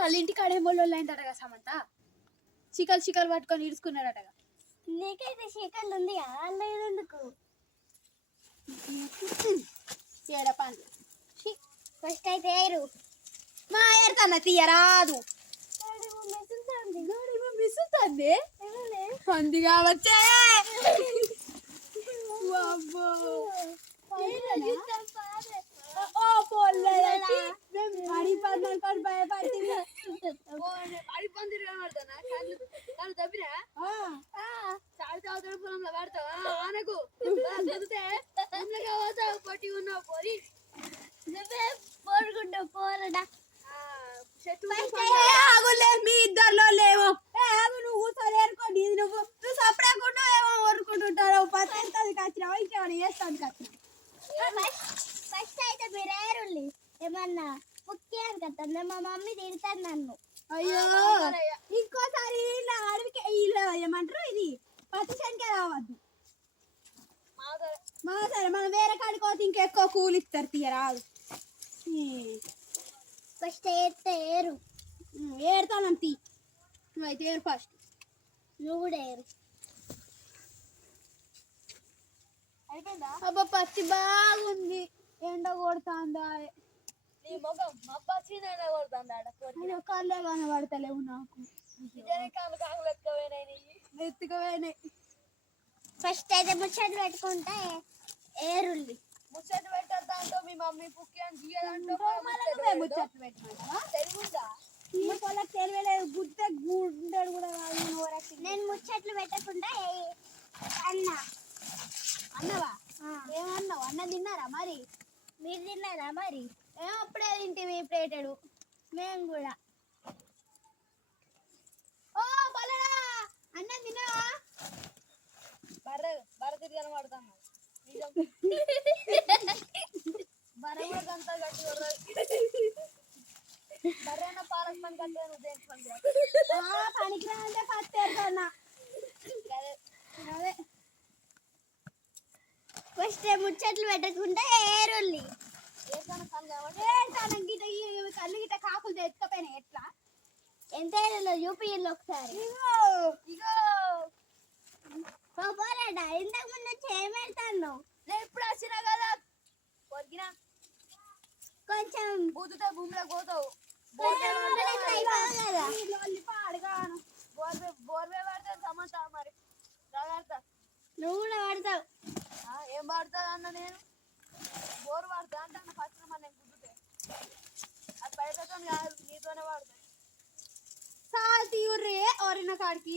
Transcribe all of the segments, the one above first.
వాళ్ళ ఇంటికి ఆడేమోళ్ళు అయిందటగా సమంత చికలు పట్టుకొని ఇడుచుకున్నారటగా. నీకైతే చికెన్ ఉంది ఎందుకు ఏడ పండ్లు ఫస్ట్ అయితే ఏరు మా ఏరుతన్న తీయరాదు మిసుతుంది పంది కావచ్చే. మీ ఇద్దరులో లేవు నువ్వు కూర్చొని ఏరుకోండి. నువ్వు సపడకుండా ఏమో ఊరుకుంటుంటారు. పత్తి కచ్చినావు ఇంకేమైనా చేస్తాను కచ్చినా. ఫస్ట్ అయితే మీరు ఏరుల్లి ఏమన్నా ముఖ్య అనుకుంటా మా మమ్మీ తిడతాను నన్ను. అయ్యో ఇంకోసారి ఇలా అడవికి ఇలా ఏమంటారు ఇది పత్తి శనికే రావద్దు. మా సరే మనం వేరే కాడికి పోతే ఇంకెక్కువ కూలి ఇస్తారు తీయరాదు. ఫస్ట్ ఏరితే ఏరు ఏరుతాను తీ నువ్వైతే ఏరు ఫస్ట్. నువ్వు కూడా ఏరు. అయిపోయిందా? అబ్బా పత్తి బాగుంది ఎండ కొడుతుందా కళ్ళే కనబడతలేవు నాకు ఎత్తుకుపోయినాయి. ఫస్ట్ అయితే ముచ్చట్లు పెట్టుకుంటే ఏరుల్లి ముచ్చట్లు పెట్టద్దాంతో మీ మమ్మీ పుక్కి అని గీయదంటూ ముచ్చట్లు పెట్టమంటావా? తెలియలేదు గుద్దే గుండెడు కూడా నేను ముచ్చట్లు పెట్టకుండా అన్నవా ఏమన్నావు? అన్న తిన్నారా మరి? మీరు తిన్నారా మరి? అప్పుడే తింటివి ప్లేటెడు మేము కూడా. ఓ బలరా అన్నం తిన్నావా? బర్ర తిరిగి కనబడుతున్నా బర్రంతా గట్టి బర్రెన పాలక పని కంటే పనికి రాంటే ఫస్ట్ ఏరుతున్నా. ఫస్ట్ ముచ్చట్లు పెట్టకుండా ఏరుల్లి కళ్ళు గిట్ట కాకులు ఎత్తుకపోయినాయి ఎట్లా ఎంత ఏరులో చూపిల్లు ఒకసారి. పోరాడా ఇంతకు ముందు చేయమెడతాను నేను ఇప్పుడు వచ్చినా కదా కొరికినా కొంచెం బూతుతో భూమిలో పోతావు. బోర్వే పడతావు సమంత మరి జాగ్రత్త. నువ్వు కూడా పడతావు. ఏం పడుతుంది అన్న నేను బోరు పడతా అంటే అన్న ఫస్ట్ మరి నేను గుద్దుతే అది పైసతో కాదు నీతోనే పడతాయి. తీవ్రే ఓరిన కాడికి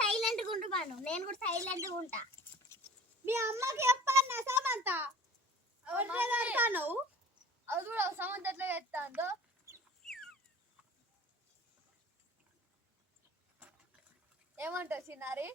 సైలెంట్ గా ఉంటున్నాను నేను కూడా సైలెంట్ గా ఉంటా. మీ అమ్మకి చెప్పన్నా సమంత అది కూడా సమంత ఎట్లా చేస్తాందో ఏమంటావు చిన్నారి?